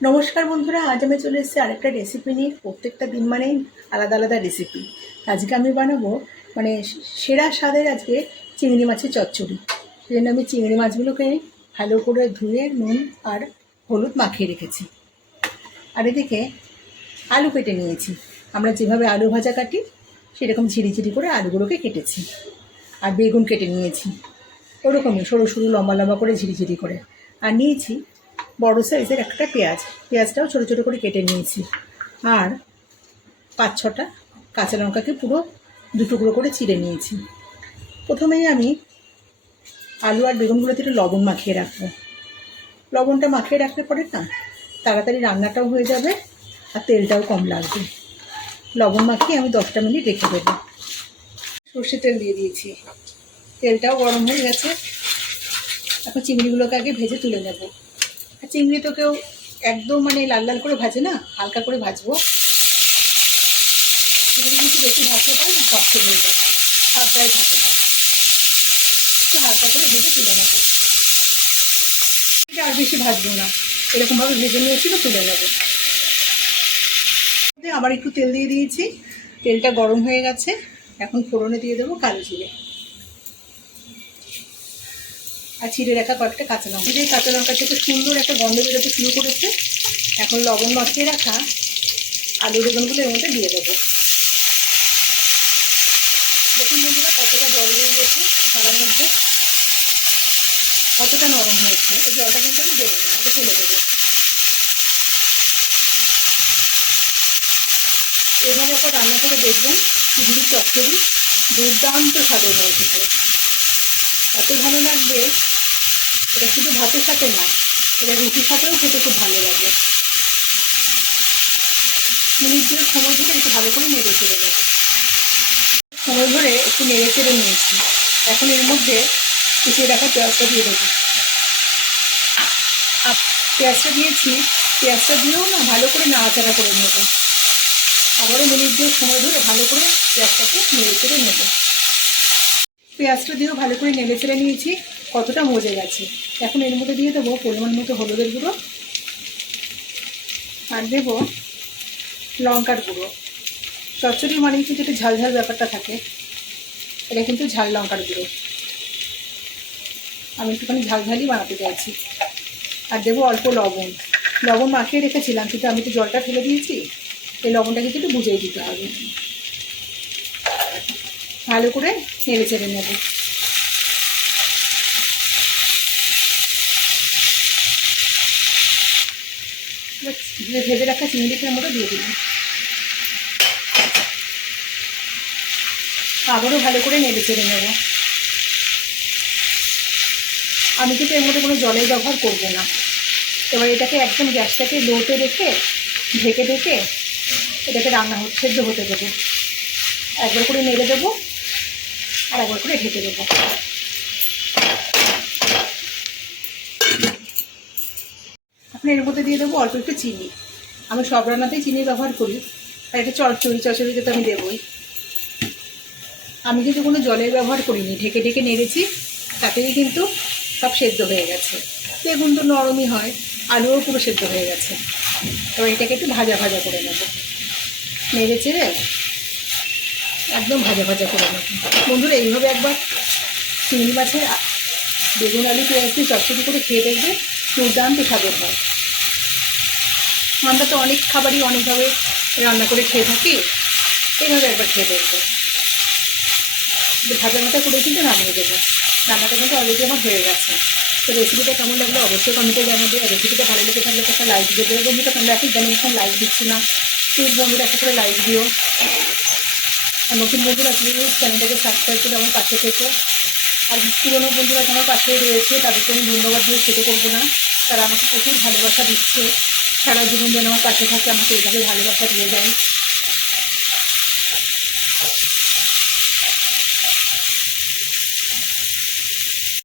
নমস্কার বন্ধুরা, আজ আমি চলে এসেছি আরেকটা রেসিপি নিয়ে। প্রত্যেকটা দিন মানেই আলাদা আলাদা রেসিপি আজকে আমি বানাবো মানে সেরা স্বাদের আজকে চিংড়ি মাছের চচ্চড়ি। সেই জন্য আমি চিংড়ি মাছগুলোকে ভালো করে ধুয়ে, নুন আর হলুদ মাখিয়ে রেখেছি। আর এদিকে আলু কেটে নিয়েছি। আমরা যেভাবে আলু ভাজা কাটি, সেরকম ঝিরি ঝিরি করে আলুগুলোকে কেটেছি। আর বেগুন কেটে নিয়েছি। ওরকমই সরু সরু লম্বা লম্বা করে ঝিরি ঝিরি করে। আর নিয়েছি বড় সাইজের একটা পেঁয়াজ। পেঁয়াজটাও ছোটো ছোটো করে কেটে নিয়েছি। আর পাঁচ ছটা কাঁচা লঙ্কাকে পুরো টুকরো করে চিড়ে নিয়েছি। প্রথমেই আমি আলু আর বেগুনগুলোতে একটু লবণ মাখিয়ে রাখব। লবণটা মাখিয়ে রাখলে পরে না, তাড়াতাড়ি রান্নাটাও হয়ে যাবে আর তেলটাও কম লাগবে। লবণ মাখিয়ে আমি দশটা মিনিট রেখে দেবো। সর্ষে তেল দিয়ে দিয়েছি। তেলটাও গরম হয়ে গেছে। এখন চিংড়িগুলোকে আগে ভেজে তুলে নেব। চিংড়ি তো কেউ একদম মানে লাল লাল করে ভাজে না, হালকা করে ভাজবো। চিংড়ি কিন্তু বেশি ভাজতে পারে না শক্ত হয়ে যায় গায়ে থাকে না একটু হালকা করে ভেজে তুলে নেব। আর বেশি ভাজবো না। এরকমভাবে ভেজে নিয়েছি তো তুলে নেব। আবার একটু তেল দিয়ে দিয়েছি। তেলটা গরম হয়ে গেছে। এখন ফোড়নে দিয়ে দেবো কালো জিরে। আর ছিঁড়ে রাখা কয়েকটা কাঁচা লঙ্কা। যে কাঁচা লঙ্কা থেকে সুন্দর একটা গন্ধ বেরোতে শুরু করেছে। এখন লবণ মাখিয়ে রাখা আলু বেগুনগুলো এর মধ্যে দিয়ে দেবো। দেখুন বন্ধুরা, কতটা জল দিয়েছে কলার মধ্যে। কতটা নরম হয়েছে। এই জলটা কিন্তু আমি দেবো না ওটা ফেলে দেবো। এভাবে রান্না করে দেখবেন চিংড়ি চচ্চড়ি দুর্দান্ত স্বাদের হয়েছে এত ভালো লাগবে, এটা শুধু ভাতের সাথে না, এটা রুটির সাথেও খেতে খুব ভালো লাগে। মিনিট দিয়ে সময় ধরে একটু ভালো করে নেড়ে চেড়ে দেবো সময় ধরে একটু নেড়ে চেড়ে নিয়েছি। এখন এর মধ্যে কুচিয়ে রাখা পেঁয়াজটা দিয়ে দেবো। পেঁয়াজটা দিয়েছি, পেঁয়াজটা দিয়েও না ভালো করে নাড়াচাড়া করে নেব। আবারও মিনিট দিয়ে সময় ধরে ভালো করে পেঁয়াজটাকে নেড়ে চেড়ে নেব। পেঁয়াজটা দিয়েও ভালো করে নেড়ে ফেলে নিয়েছি, কতটা মজে গেছে। এখন এর মধ্যে দিয়ে দেবো পরিমাণ মতো হলুদের গুঁড়ো আর দেবো লঙ্কার গুঁড়ো। চচ্চড়ি মানে কিন্তু একটু ঝাল ঝাল ব্যাপারটা থাকে। এটা কিন্তু ঝাল লঙ্কার গুঁড়ো। আমি একটুখানি ঝাল ঝালই বানাতে চাইছি। আর দেবো অল্প লবণ। লবণ মাখিয়ে রেখেছিলাম, কিন্তু আমি তো জলটা ফেলে দিয়েছি। এই লবণটা কিন্তু একটু বুঝিয়ে দিতে হবে। ভালো করে নেড়ে চেড়ে নেব। ভেজে রাখা চিংড়িটার মতো দিয়ে দিলাম। আবারও ভালো করে নেড়ে চেড়ে নেব। আমি কিন্তু এর মধ্যে কোনো জলের ব্যবহার করব না। এবার এটাকে একদম গ্যাসটাকে লোতে রেখে, ঢেকে ঢেকে এটাকে রান্না সেদ্ধ হতে দেবো। একবার করে নেড়ে দেবো। আর করে ঢেকে দেবো। এখন এর মধ্যে দিয়ে দেবো অল্প একটু চিনি। আমি সব রান্নাতেই চিনি ব্যবহার করি। আর এটা চচ্চড়ি, চচ্চড়িতে তো আমি দেবই। আমি কিন্তু কোনো জলের ব্যবহার করিনি। ঢেকে ঢেকে নেড়েছি, তাতেই কিন্তু সব সেদ্ধ হয়ে গেছে। বেগুন তো নরমই হয়, আলুও পুরো সেদ্ধ হয়ে গেছে। এবার এটাকে একটু ভাজা ভাজা করে নেব। নেড়ে চেড়ে একদম ভাজা ভাজা করে নেব। বন্ধুরা, এইভাবে একবার চিংড়ি মাছের বেগুন, আলু, পেঁয়াজ দিয়ে চচ্চড়ি করে খেয়ে দেখবে দুর্দান্ত স্বাদের হয় আমরা তো অনেক খাবারই অনেকভাবে রান্না করে খেয়ে থাকি, এইভাবে একবার খেয়ে দেখবে। ভাজা ভাজা করে কিন্তু নামিয়ে দেবো। রান্নাটা কিন্তু অলরেডি আমার হয়ে গেছে। তো রেসিপিটা কেমন লাগল অবশ্যই কমেন্টে জানাবে। আর রেসিপিটা ভালো লেগে থাকলে একটা লাইক দিয়ে দেবে। বন্ধুটা তোমরা এখন জানি এখন লাইক দিচ্ছি না প্লিজ বন্ধুরা, একটা করে লাইক দিও। আর নতুন বন্ধুরা প্লিজ চ্যানেলটাকে সাবস্ক্রাইব করে আমার পাশে থেকে। আর পুরোনো বন্ধুরা আমার পাশে রয়েছে, তাদেরকে আমি ধন্যবাদ দিয়ে ছোটো করব না। তারা আমাকে প্রচুর ভালোবাসা দিচ্ছে। সারা জীবন যেন আমার পাশে থাকে, আমাকে এইভাবে ভালোবাসা দিয়ে যায়